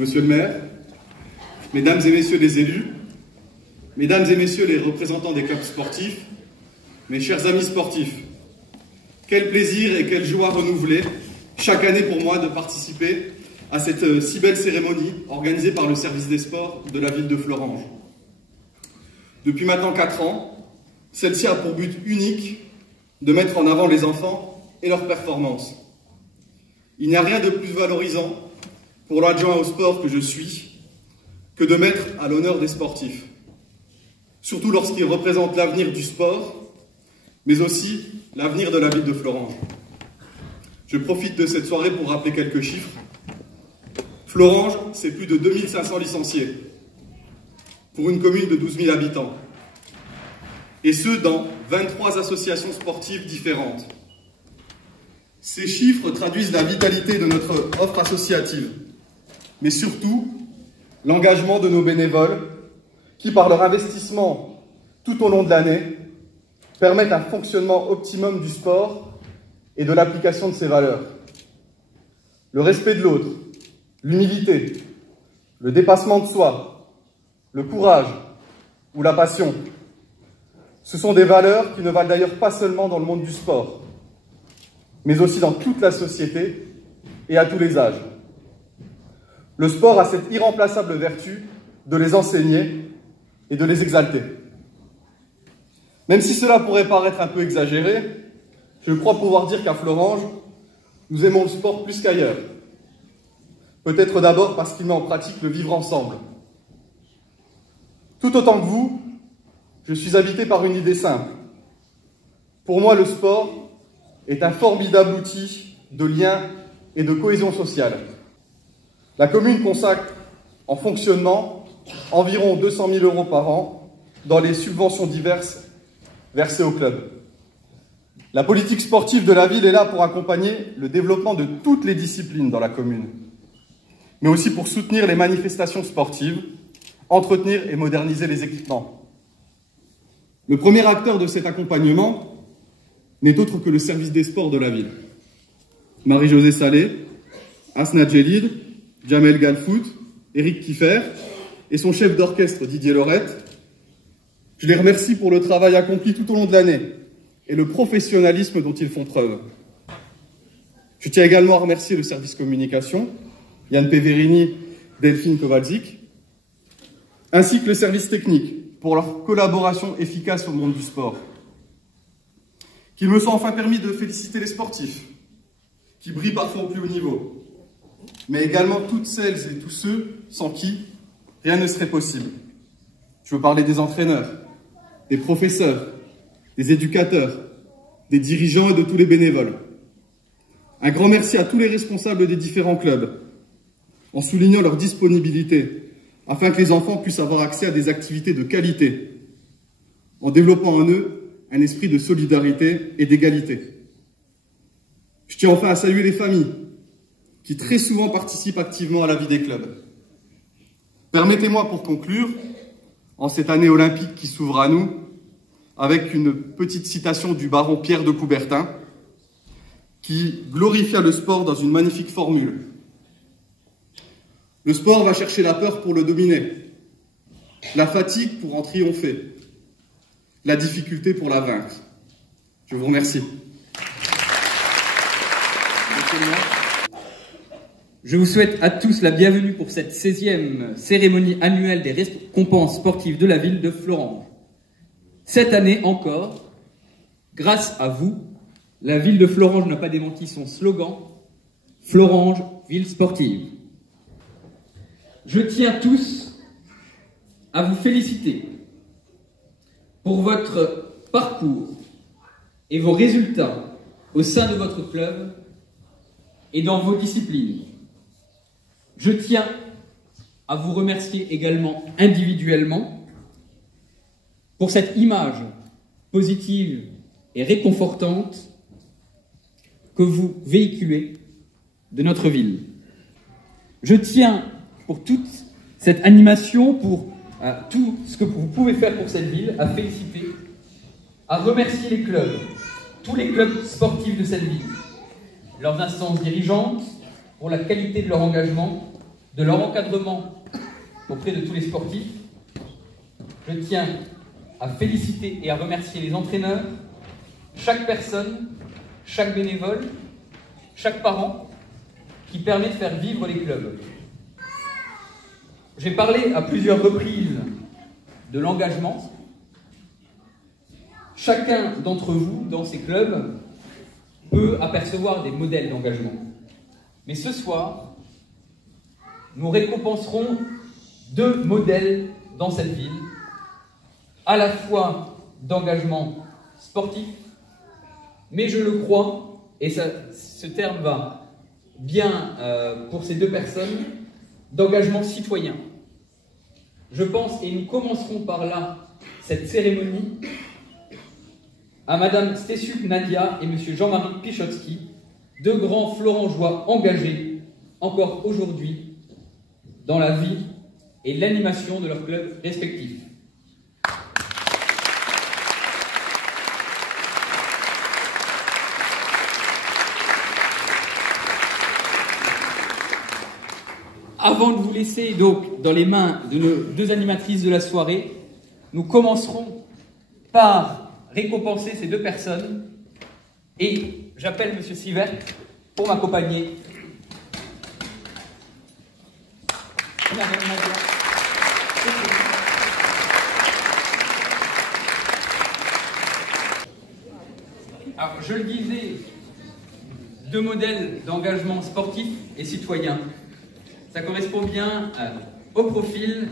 Monsieur le maire, mesdames et messieurs les élus, mesdames et messieurs les représentants des clubs sportifs, mes chers amis sportifs, quel plaisir et quelle joie renouvelée chaque année pour moi de participer à cette si belle cérémonie organisée par le service des sports de la ville de Fleuranges. Depuis maintenant 4 ans, celle-ci a pour but unique de mettre en avant les enfants et leurs performances. Il n'y a rien de plus valorisant pour l'adjoint au sport que je suis que de mettre à l'honneur des sportifs, surtout lorsqu'ils représentent l'avenir du sport, mais aussi l'avenir de la ville de Fleuranges. Je profite de cette soirée pour rappeler quelques chiffres. Fleuranges, c'est plus de 2500 licenciés pour une commune de 12 000 habitants, et ce dans 23 associations sportives différentes. Ces chiffres traduisent la vitalité de notre offre associative, mais surtout l'engagement de nos bénévoles qui, par leur investissement tout au long de l'année, permettent un fonctionnement optimum du sport et de l'application de ses valeurs. Le respect de l'autre, l'humilité, le dépassement de soi, le courage ou la passion, ce sont des valeurs qui ne valent d'ailleurs pas seulement dans le monde du sport, mais aussi dans toute la société et à tous les âges. Le sport a cette irremplaçable vertu de les enseigner et de les exalter. Même si cela pourrait paraître un peu exagéré, je crois pouvoir dire qu'à Fleuranges, nous aimons le sport plus qu'ailleurs. Peut-être d'abord parce qu'il met en pratique le vivre ensemble. Tout autant que vous, je suis habité par une idée simple. Pour moi, le sport est un formidable outil de lien et de cohésion sociale. La commune consacre en fonctionnement environ 200 000 € par an dans les subventions diverses versées au club. La politique sportive de la ville est là pour accompagner le développement de toutes les disciplines dans la commune, mais aussi pour soutenir les manifestations sportives, entretenir et moderniser les équipements. Le premier acteur de cet accompagnement n'est autre que le service des sports de la ville. Marie-Josée Salé, Asna Djelid, Jamel Galfout, Eric Kiffer et son chef d'orchestre Didier Lorette. Je les remercie pour le travail accompli tout au long de l'année et le professionnalisme dont ils font preuve. Je tiens également à remercier le service communication, Yann Peverini, Delphine Kowalczyk, ainsi que le service technique pour leur collaboration efficace au monde du sport. Qu'il me soit enfin permis de féliciter les sportifs, qui brillent parfois au plus haut niveau, mais également toutes celles et tous ceux sans qui rien ne serait possible. Je veux parler des entraîneurs, des professeurs, des éducateurs, des dirigeants et de tous les bénévoles. Un grand merci à tous les responsables des différents clubs, en soulignant leur disponibilité, afin que les enfants puissent avoir accès à des activités de qualité, en développant en eux un esprit de solidarité et d'égalité. Je tiens enfin à saluer les familles, qui très souvent participent activement à la vie des clubs. Permettez-moi pour conclure, en cette année olympique qui s'ouvre à nous, avec une petite citation du baron Pierre de Coubertin, qui glorifia le sport dans une magnifique formule. Le sport va chercher la peur pour le dominer, la fatigue pour en triompher, la difficulté pour la vaincre. Je vous remercie. Je vous souhaite à tous la bienvenue pour cette 16e cérémonie annuelle des récompenses sportives de la ville de Fleuranges. Cette année encore, grâce à vous, la ville de Fleuranges n'a pas démenti son slogan « Fleuranges, ville sportive ». Je tiens tous à vous féliciter pour votre parcours et vos résultats au sein de votre club et dans vos disciplines. Je tiens à vous remercier également individuellement pour cette image positive et réconfortante que vous véhiculez de notre ville. Je tiens pour toute cette animation, pour tout ce que vous pouvez faire pour cette ville, à féliciter, à remercier les clubs, tous les clubs sportifs de cette ville, leurs instances dirigeantes, pour la qualité de leur engagement de leur encadrement auprès de tous les sportifs, je tiens à féliciter et à remercier les entraîneurs, chaque personne, chaque bénévole, chaque parent qui permet de faire vivre les clubs. J'ai parlé à plusieurs reprises de l'engagement. Chacun d'entre vous, dans ces clubs, peut apercevoir des modèles d'engagement. Mais ce soir, nous récompenserons 2 modèles dans cette ville, à la fois d'engagement sportif, mais je le crois, et ce terme va bien pour ces 2 personnes, d'engagement citoyen. Je pense, et nous commencerons par là, cette cérémonie, à Madame Stesiuk Nadia et Monsieur Jean-Marie Pichotsky, 2 grands florangeois engagés, encore aujourd'hui, dans la vie et l'animation de leurs clubs respectifs. Avant de vous laisser donc dans les mains de nos 2 animatrices de la soirée, nous commencerons par récompenser ces 2 personnes et j'appelle Monsieur Sivert pour m'accompagner. Alors, je le disais, 2 modèles d'engagement sportif et citoyen. Ça correspond bien au profil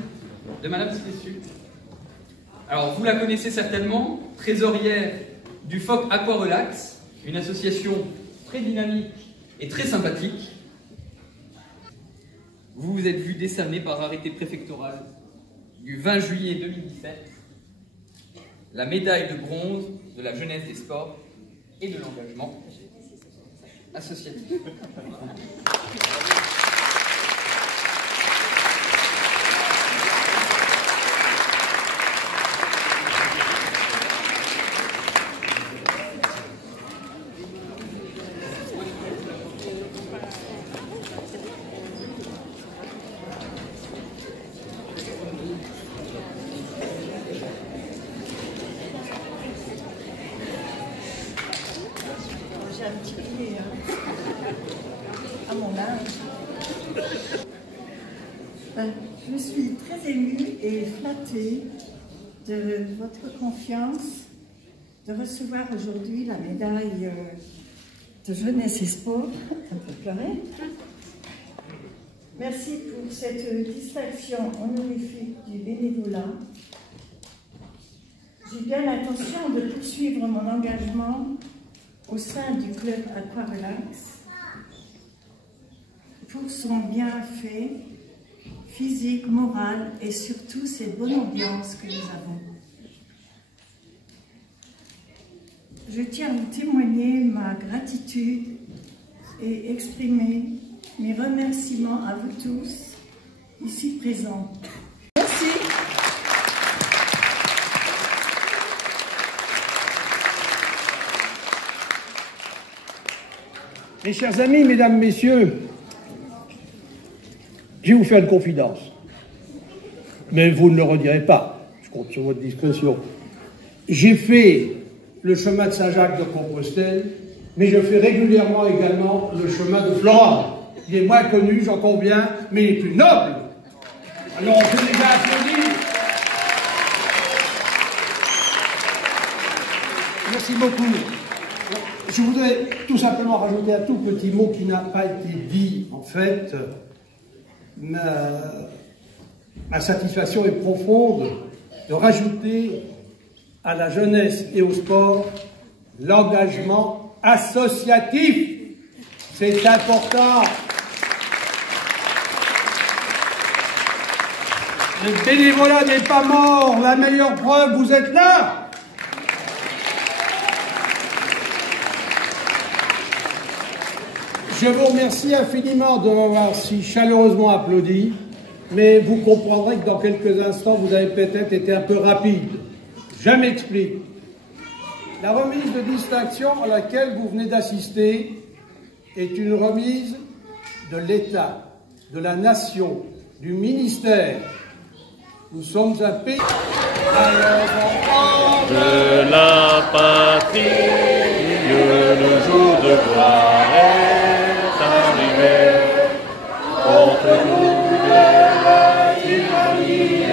de Madame Stesiuk. Alors, vous la connaissez certainement, trésorière du FOC Aqua Relax, une association très dynamique et très sympathique. Vous vous êtes vu décerner par arrêté préfectoral du 20 juillet 2017 la médaille de bronze de la jeunesse des sports et de l'engagement associatif. J'ai un petit pied à mon âge. Je suis très émue et flattée de votre confiance de recevoir aujourd'hui la médaille de jeunesse et sport. Un peu pleurer. Merci pour cette distinction honorifique du bénévolat. J'ai bien l'intention de poursuivre mon engagement au sein du club Aqua Relax pour son bienfait physique, moral et surtout cette bonne ambiance que nous avons. Je tiens à vous témoigner ma gratitude et exprimer mes remerciements à vous tous ici présents. Merci. Mes chers amis, mesdames, messieurs, je vais vous faire une confidence. Mais vous ne le redirez pas. Je compte sur votre discrétion. J'ai fait le chemin de Saint-Jacques de Compostelle, mais je fais régulièrement également le chemin de Florence. Il est moins connu, j'en conviens, mais il est plus noble. Alors on peut déjà applaudir. Merci beaucoup. Je voudrais tout simplement rajouter un tout petit mot qui n'a pas été dit. En fait, ma satisfaction est profonde de rajouter à la jeunesse et au sport l'engagement associatif. C'est important. Le bénévolat n'est pas mort. La meilleure preuve, vous êtes là. Je vous remercie infiniment de m'avoir si chaleureusement applaudi, mais vous comprendrez que dans quelques instants, vous avez peut-être été un peu rapide. Je m'explique. La remise de distinction à laquelle vous venez d'assister est une remise de l'État. de la nation, du ministère. Nous sommes un pays. De la patrie, le jour de gloire est arrivé. Contre nous de la tyrannie,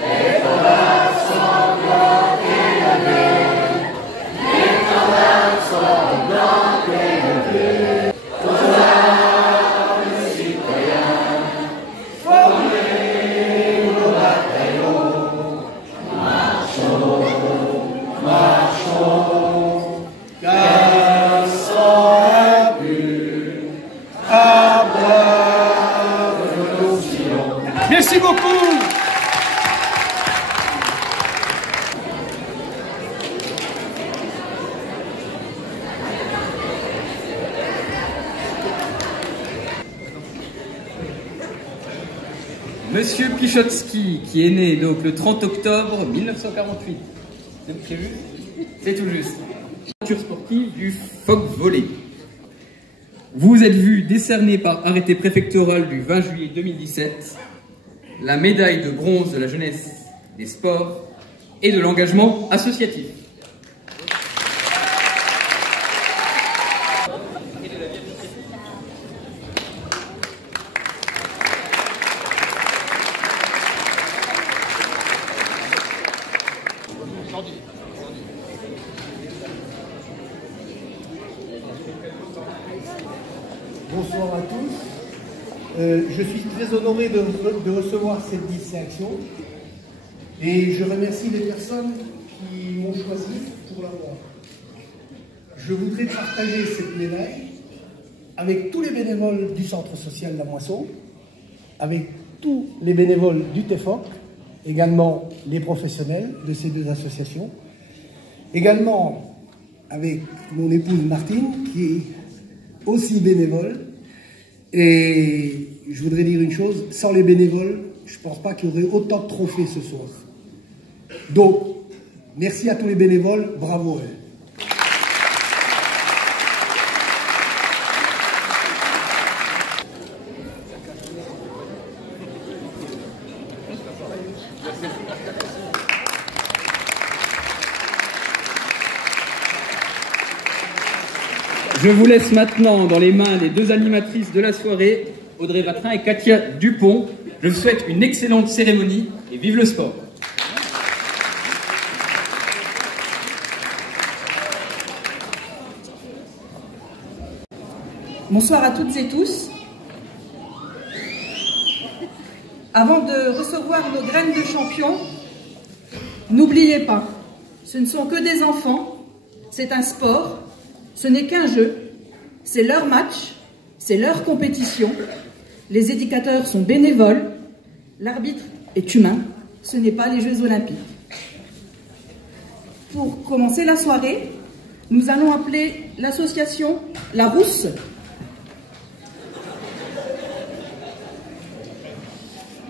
les combats sanglants élevés, les combats sanglants élevés. Aux armes citoyens, formez nos bataillons, marchons, car sans but, à brave nos sillons. Merci beaucoup. Monsieur Pichotsky, qui est né donc le 30 octobre 1948. C'est prévu? C'est tout juste. Aventure sportive du phoque volley. Vous êtes vu décerner par arrêté préfectoral du 20 juillet 2017 la médaille de bronze de la jeunesse, des sports et de l'engagement associatif. Bonsoir à tous. Je suis très honoré de recevoir cette distinction et je remercie les personnes qui m'ont choisi pour l'avoir. Je voudrais partager cette médaille avec tous les bénévoles du Centre social La Moisson, avec tous les bénévoles du TEFOC, également les professionnels de ces deux associations, également avec mon épouse Martine qui est aussi bénévole. Et je voudrais dire une chose, sans les bénévoles, je ne pense pas qu'il y aurait autant de trophées ce soir. Donc, merci à tous les bénévoles, bravo à eux. Je vous laisse maintenant dans les mains des deux animatrices de la soirée, Audrey Vatrin et Katia Dupont. Je vous souhaite une excellente cérémonie et vive le sport. Bonsoir à toutes et tous. Avant de recevoir nos graines de champions, n'oubliez pas, ce ne sont que des enfants, c'est un sport, ce n'est qu'un jeu, c'est leur match, c'est leur compétition, les éducateurs sont bénévoles, l'arbitre est humain, ce n'est pas les Jeux Olympiques. Pour commencer la soirée, nous allons appeler l'association La Rousse,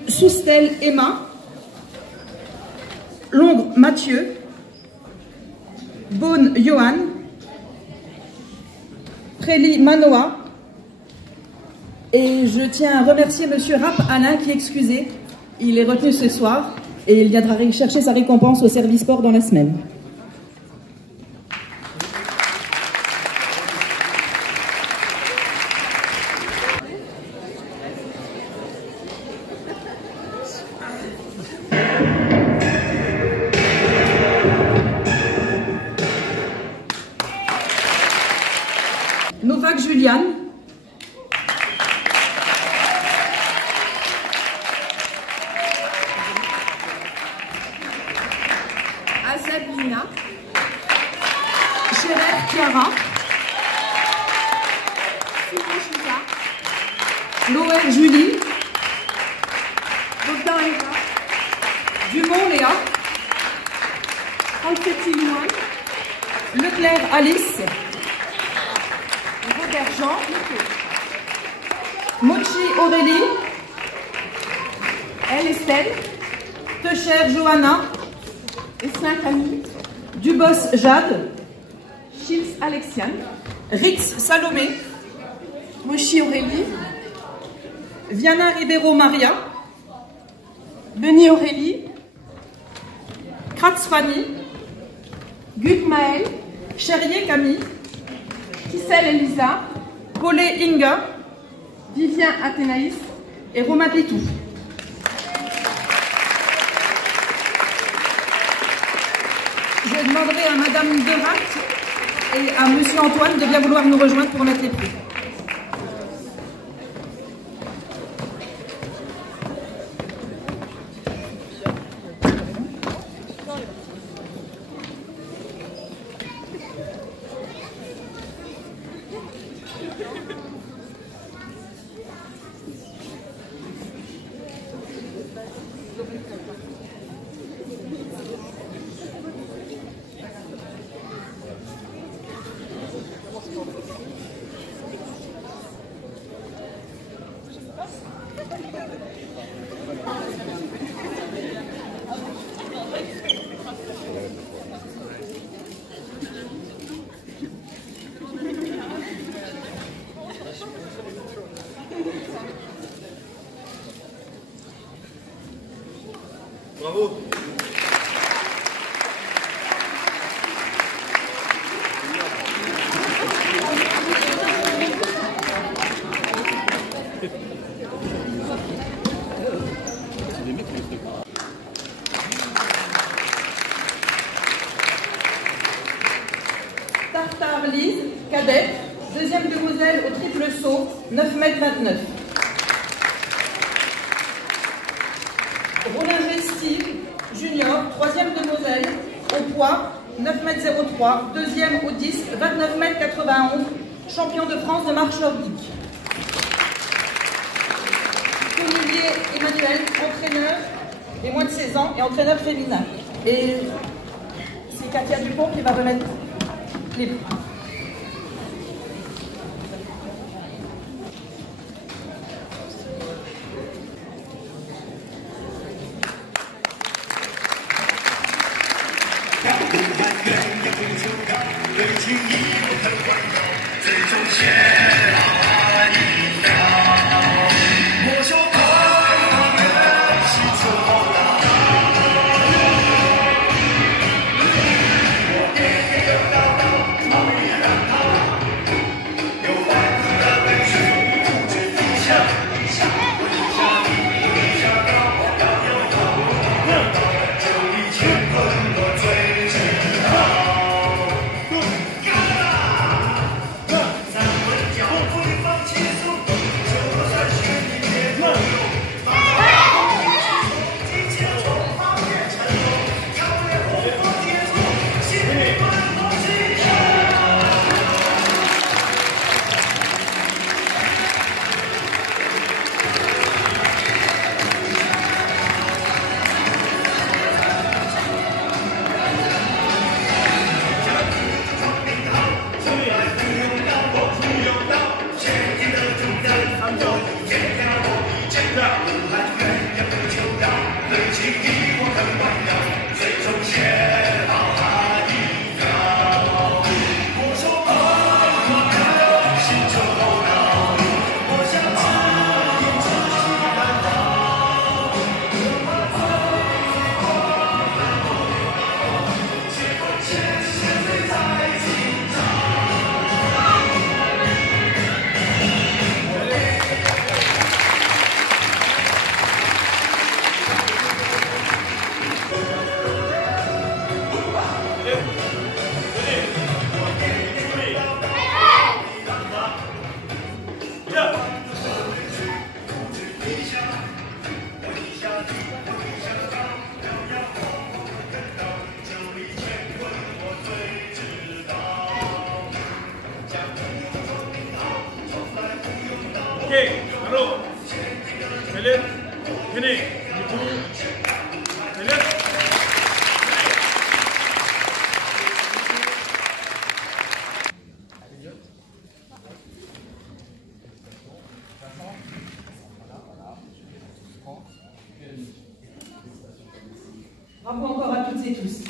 Soustel Emma, Longre Mathieu, Beaune Johan, Préli Manoa, et je tiens à remercier Monsieur Rapp Alain qui est excusé, il est retenu ce soir et il viendra chercher sa récompense au service sport dans la semaine. Novak Julian, Azabina, Scherer Chiara, Siboshuka, Loer Julie, Bogdan Eva, Dumont Léa, Anquetil Loin, Leclerc Alice, Robert Jean, Mochi Aurélie, Elle Estelle, Techer Johanna, et 5 amis, Dubos Jade, Chils Alexiane, Rix Salomé, Mochi Aurélie, Viana Ribeiro Maria, Beni Aurélie, Kratz Fanny, Gut Maël, Cherrier Camille, Kissel Elisa, Paulet Inga Vivien Athénaïs, et Romain Pitou. Je demanderai à Madame Derac et à Monsieur Antoine de bien vouloir nous rejoindre pour mettre les prix. Bravo. Tartare Lise, cadette, deuxième demoiselle au triple saut, 9,29 m. Rollinger Steve, junior, troisième demoiselle, au poids, 9,03 m, deuxième au disque, 29,91 m, champion de France de marche nordique. Olivier Emmanuel, entraîneur des moins de 16 ans et entraîneur féminin. Et c'est Katia Dupont qui va remettre les prix. Bravo encore à toutes et tous.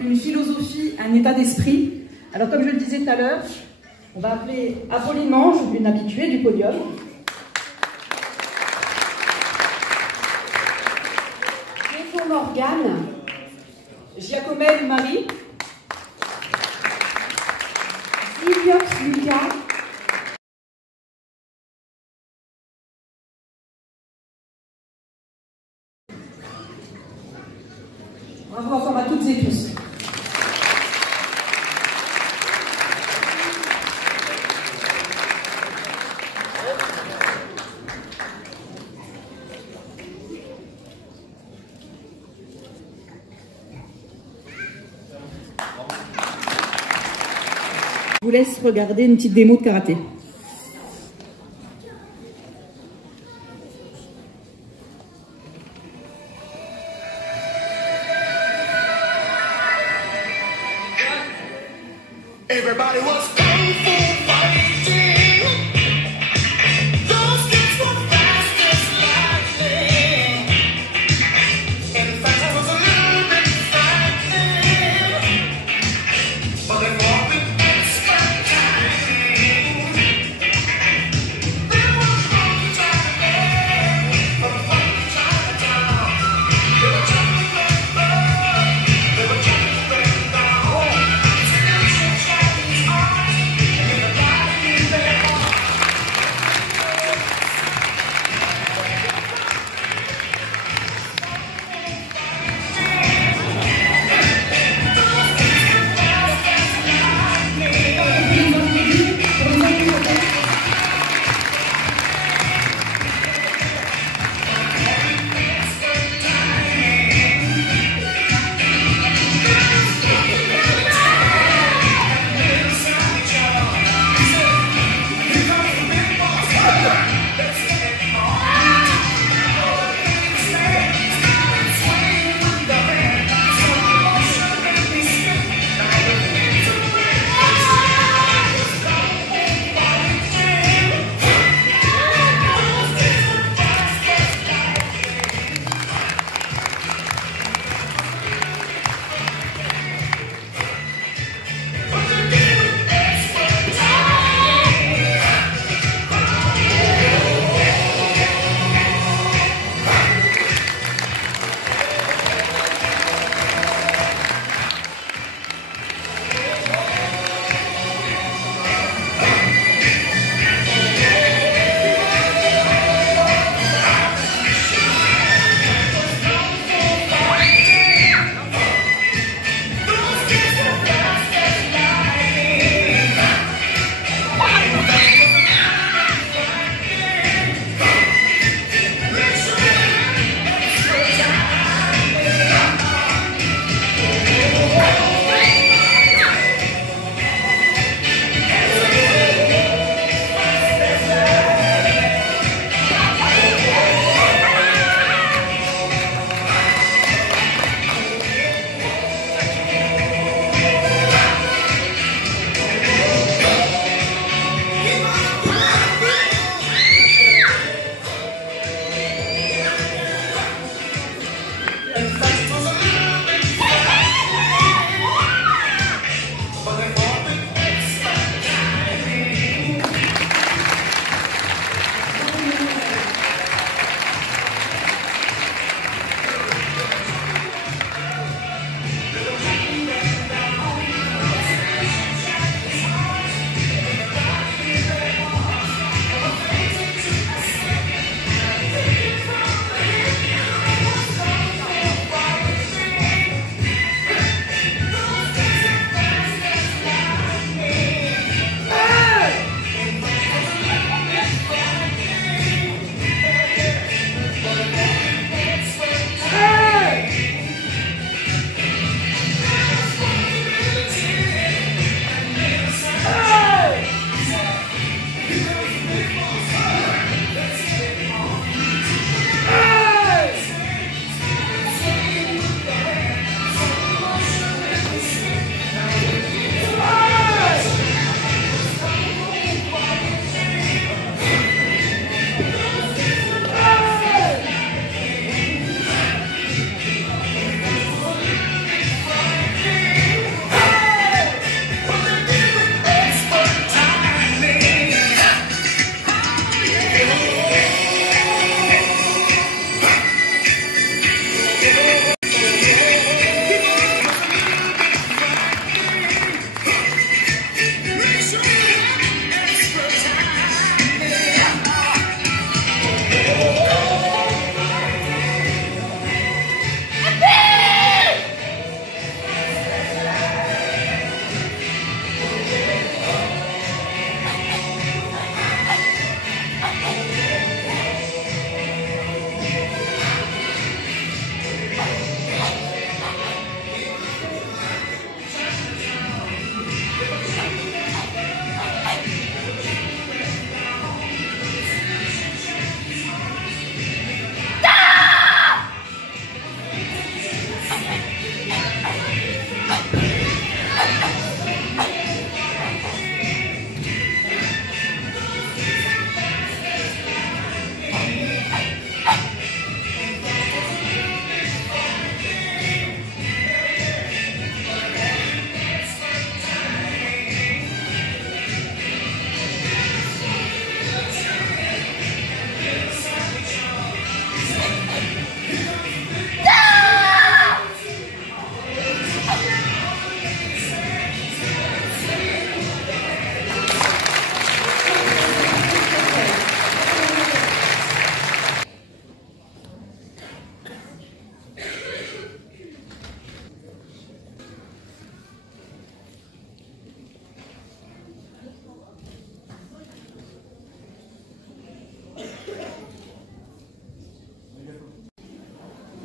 une philosophie, un état d'esprit. Alors comme je le disais tout à l'heure, on va appeler Apolline Mange, une habituée du podium. Clément Morgane, Giacomel Marie, Silviox Lucas, bravo encore à toutes et tous. Je vous laisse regarder une petite démo de karaté. Everybody was kung fu fighting. Those kids were fast as lightning. In fact, I was a little bit frightened. But they fought with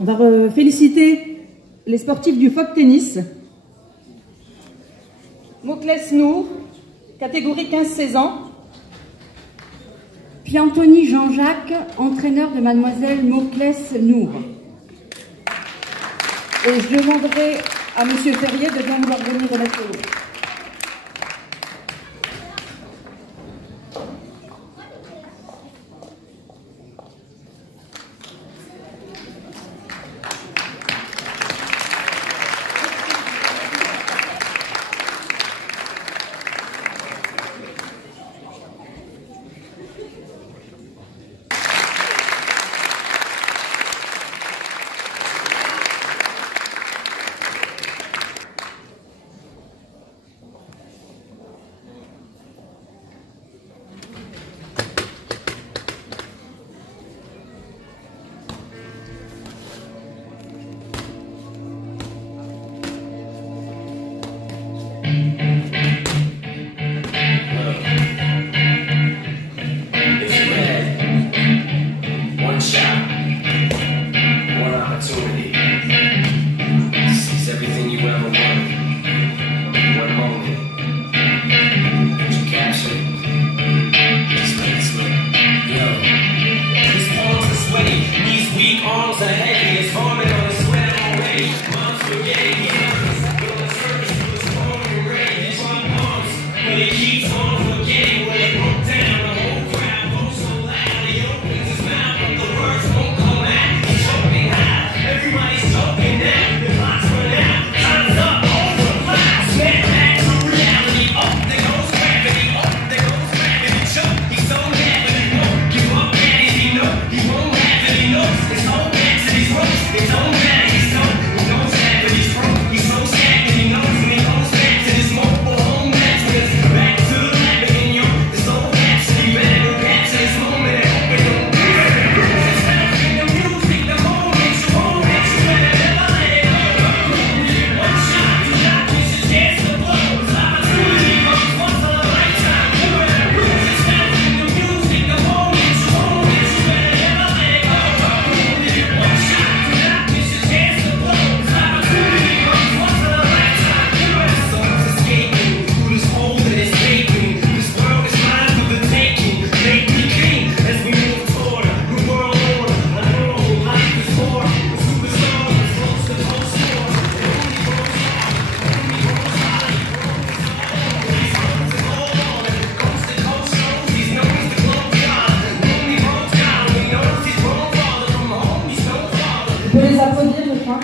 On va féliciter les sportifs du Folk Tennis. Mokles Nour, catégorie 15-16 ans. Puis Anthony Jean-Jacques, entraîneur de mademoiselle Mokles Nour. Et je demanderai à monsieur Ferrier de bien vouloir venir remettre le lot. On peut les applaudir, je crois.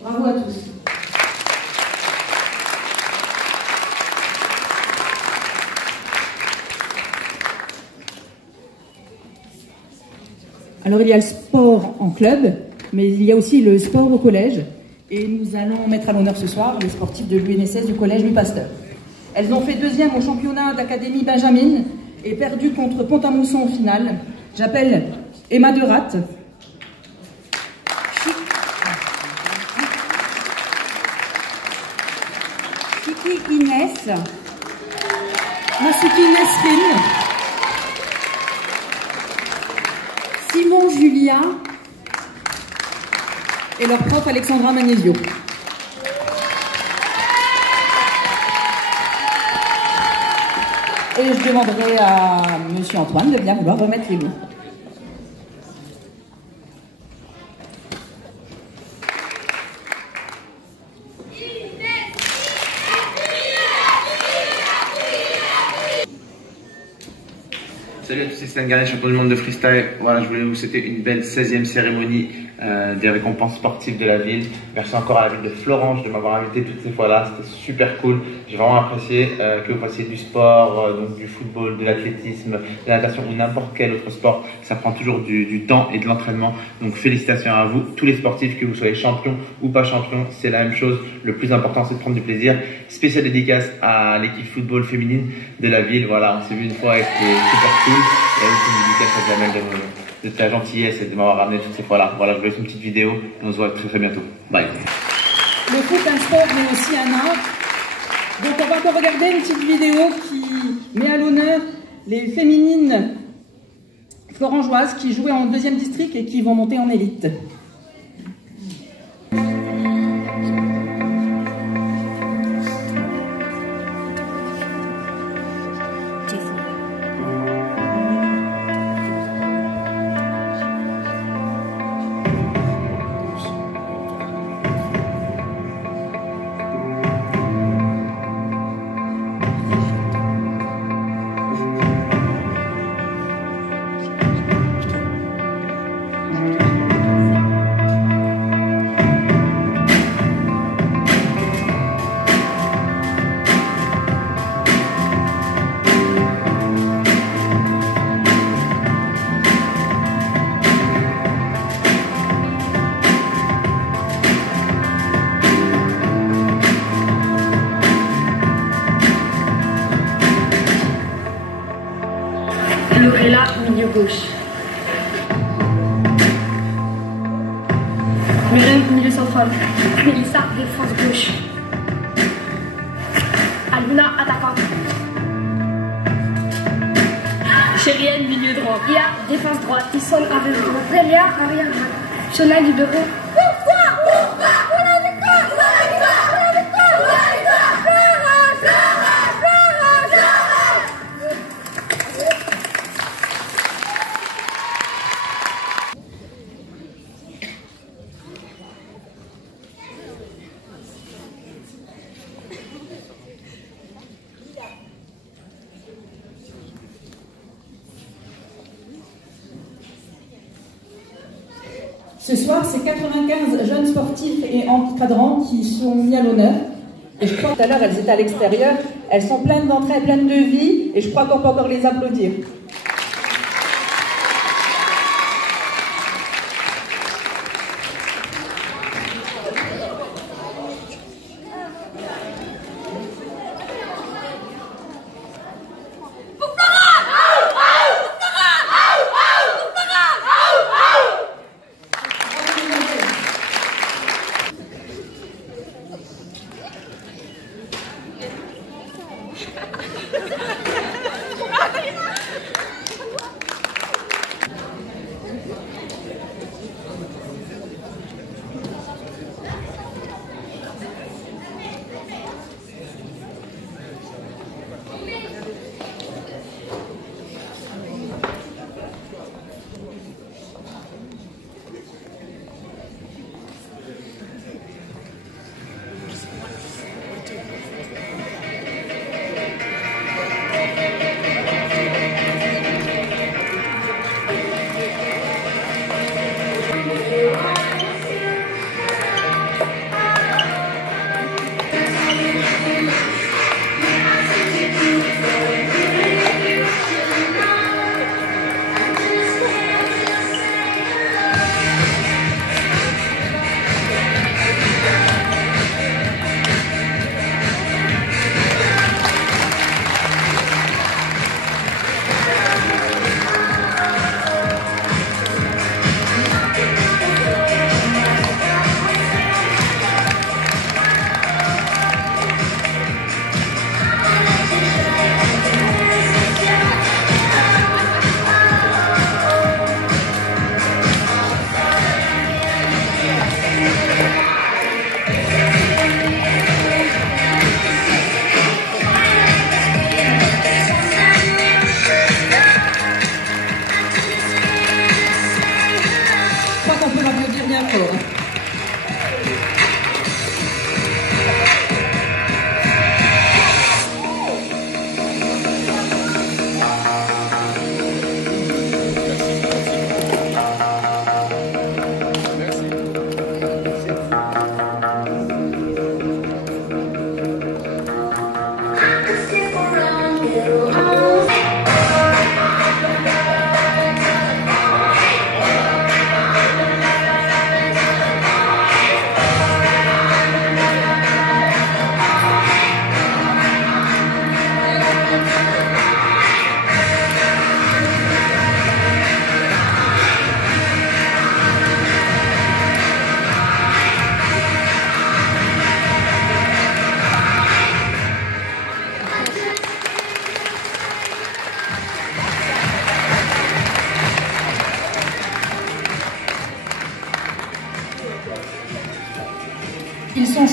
Bravo à tous. Alors il y a le sport en club, mais il y a aussi le sport au collège. Et nous allons mettre à l'honneur ce soir les sportifs de l'UNSS du collège Louis Pasteur. Elles ont fait deuxième au championnat d'académie Benjamin et perdu contre Pont-à-Mousson en finale. J'appelle Emma Derat, Chiki Inès, Masuki Nesrine, Simon Julia et leur prof Alexandra Magnesio. Et je demanderai à monsieur Antoine de bien vouloir remettre les mots. Salut à tous, c'est Stan Garnet, champion du monde de freestyle. Voilà, je voulais vous souhaiter une belle 16e cérémonie des récompenses sportives de la ville. Merci encore à la ville de Florange de m'avoir invité toutes ces fois-là, c'était super cool. J'ai vraiment apprécié que vous fassiez du sport, donc du football, de l'athlétisme, de la natation ou n'importe quel autre sport. Ça prend toujours du temps et de l'entraînement. Donc félicitations à vous, tous les sportifs, que vous soyez champion ou pas champion, c'est la même chose. Le plus important, c'est de prendre du plaisir. Spéciale dédicace à l'équipe football féminine de la ville. Voilà, on s'est vu une fois et c'était super cool. Et aussi une dédicace à Jamel de Moulin. de ta gentillesse et de m'avoir ramené toutes ces fois-là. Voilà, je vous laisse une petite vidéo et on se voit très très bientôt. Bye. Le foot, un sport, mais aussi un art. Donc on va encore regarder une petite vidéo qui met à l'honneur les féminines florangeoises qui jouaient en 2e district et qui vont monter en élite. Lorella, milieu gauche. Myriam, milieu central. Mélissa, défense gauche. Aluna, attaquante. Chérienne, milieu droit. Ia, défense droite. Isson, arrière droite. Rélia, arrière droite. Shona, libéraux. Ce soir, c'est 95 jeunes sportifs et encadrants qui sont mis à l'honneur. Et je crois que tout à l'heure, elles étaient à l'extérieur. Elles sont pleines d'entrain, pleines de vie. Et je crois qu'on peut encore les applaudir.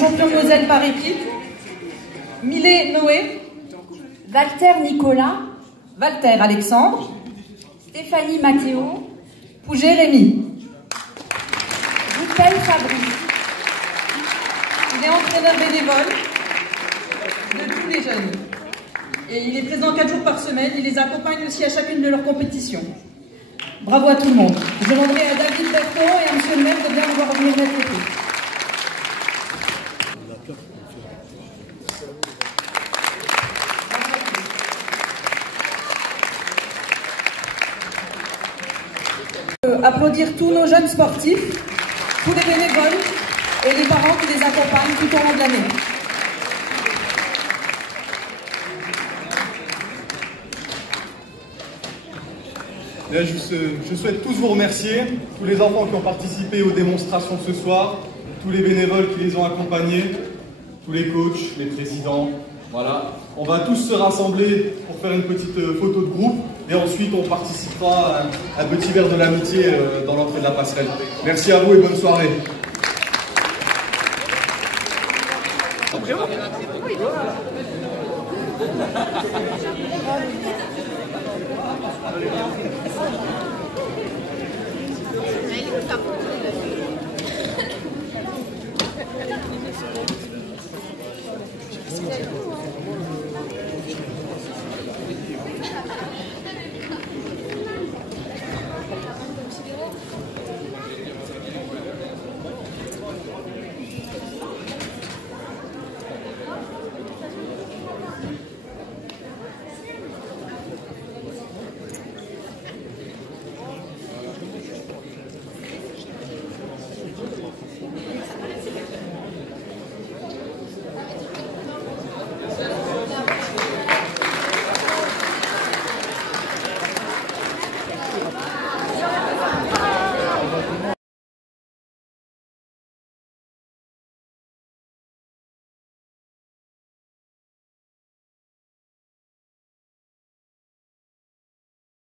champion de Moselle par équipe, Millet Noé, Walter Nicolas, Walter Alexandre, Stéphanie Mathéo, Pouget Rémi. Boutel Fabrice. Il est entraîneur bénévole de tous les jeunes. Et il est présent 4 jours par semaine. Il les accompagne aussi à chacune de leurs compétitions. Bravo à tout le monde. Je demanderai à David Berton et à monsieur le maire de bien vouloir revenir mettre le coup. Applaudir tous nos jeunes sportifs, tous les bénévoles et les parents qui les accompagnent tout au long de l'année. Bien, je souhaite tous vous remercier, tous les enfants qui ont participé aux démonstrations ce soir, tous les bénévoles qui les ont accompagnés, tous les coachs, les présidents. Voilà. On va tous se rassembler pour faire une petite photo de groupe et ensuite on participera à un petit verre de l'amitié dans l'entrée de la passerelle. Merci à vous et bonne soirée. Merci.